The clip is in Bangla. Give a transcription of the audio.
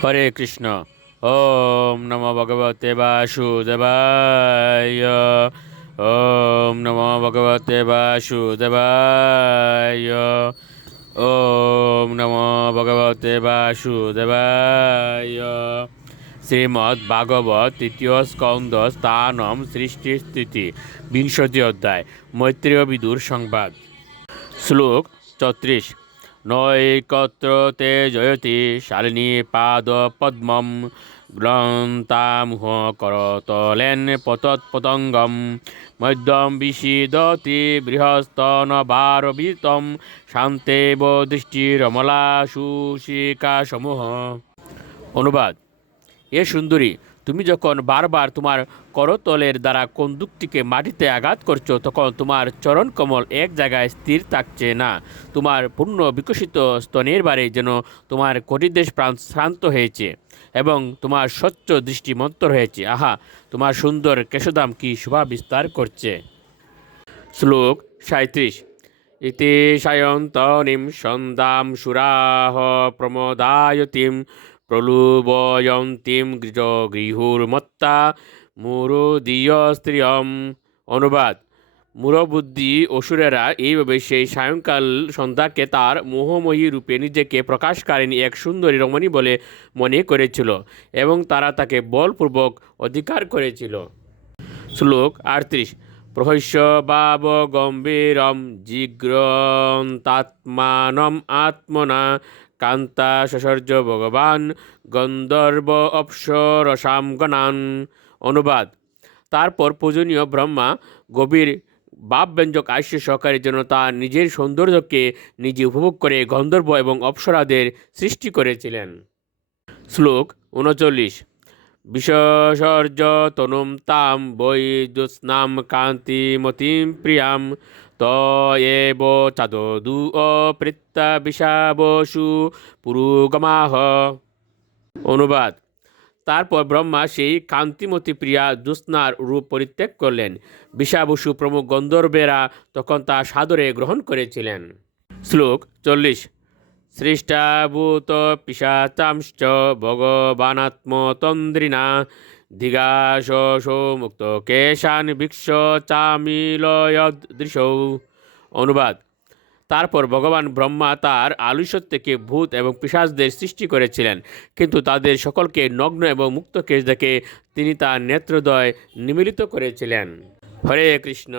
হরে কৃষ্ণ। ওম নমো ভগবতে বাসুদেবায়। ওম নমো ভগবতে বাসুদেবায়। ওম নমো ভগবতে বাসুদেবায়। শ্রীমদ্ ভাগবত তৃতীয় স্কন্দ স্থানম সৃষ্টি স্থিতি বিংশতি অধ্যায় মৈত্রেয় বিদুর সংবাদ। শ্লোক 34। নৈকত্র তে জয়তি শালিনী পাদ পদ্মম গ্রন্থামুহ করতলেন পতৎপতঙ্গম মধ্যম বিষিদতি বৃহস্তনবারবিতম শান্তেব দৃষ্টিরমলা সুশিকা সমূহ। অনুবাদ: এ সুন্দরী, তুমি যখন বারবার তোমার করতলের দ্বারা কন্দুকটিকে মাটিতে আঘাত করছো, তখন তোমার চরণ কমল এক জায়গায় স্থির থাকছে না। তোমার পূর্ণ বিকশিত স্তনের বারে যেন তোমার কটিদেশ প্রাণ শ্রান্ত হয়েছে এবং তোমার স্বচ্ছ দৃষ্টি মন্তর হয়েছে। আহা, তোমার সুন্দর কেশদাম কি শোভা বিস্তার করছে। শ্লোক 37। ইতি সায়ন্তনিম সন্দাম সুরাহ প্রমোদায়তিম প্রলুবয়ন্তিম গৃহুর্মত্তা মুরুদীয় স্ত্রিয়ম। অনুবাদ: মূঢ়বুদ্ধি অসুরেরা এইভাবে সেই সায়ংকাল সন্ধ্যাকে তার মোহময়ী রূপে নিজেকে প্রকাশকারিণী এক সুন্দরী রমণী বলে মনে করেছিল এবং তারা তাকে বলপূর্বক অধিকার করেছিল। শ্লোক 38। প্রহস্য ভাব গম্ভীরম জিগ্রন্তাত্মানম আত্মনা কান্তা সসর্য ভগবান গন্ধর্ব অপ্সরসাম গণান। অনুবাদ: তারপর পূজনীয় ব্রহ্মা গভীর ভাবব্যঞ্জক আস্য সহকারে যেন তার নিজের সৌন্দর্যকে নিজে উপভোগ করে গন্ধর্ব এবং অপ্সরাদের সৃষ্টি করেছিলেন। শ্লোক 39। বিসর্জ তনুম তাম বৈ জ্যোৎস্নাম কান্তিমতীম প্রিয়াম তয়েব চাদদু অপৃত্তা বিষাবসু পুরুগমাহ। অনুবাদ: তারপর ব্রহ্মা সেই কান্তিমতী প্রিয়া জ্যোৎস্নার রূপ পরিত্যাগ করলেন। বিষাবসু প্রমুখ গন্ধর্বেরা তখন তা সাদরে গ্রহণ করেছিলেন। শ্লোক 40। সৃষ্টাভূত পিশাচাংশ্চ ভগবানাত্মতন্দ্রিণা দিগাশো মুক্ত কেশান ভিক্ষ চামিলয়দৃশৌ। অনুবাদ: তারপর ভগবান ব্রহ্মা তার আলস্য থেকে ভূত এবং পিশাচদের সৃষ্টি করেছিলেন, কিন্তু তাদের সকলকে নগ্ন এবং মুক্ত কেশ দেখে তিনি তার নেত্রদ্বয় নিমীলিত করেছিলেন। হরে কৃষ্ণ।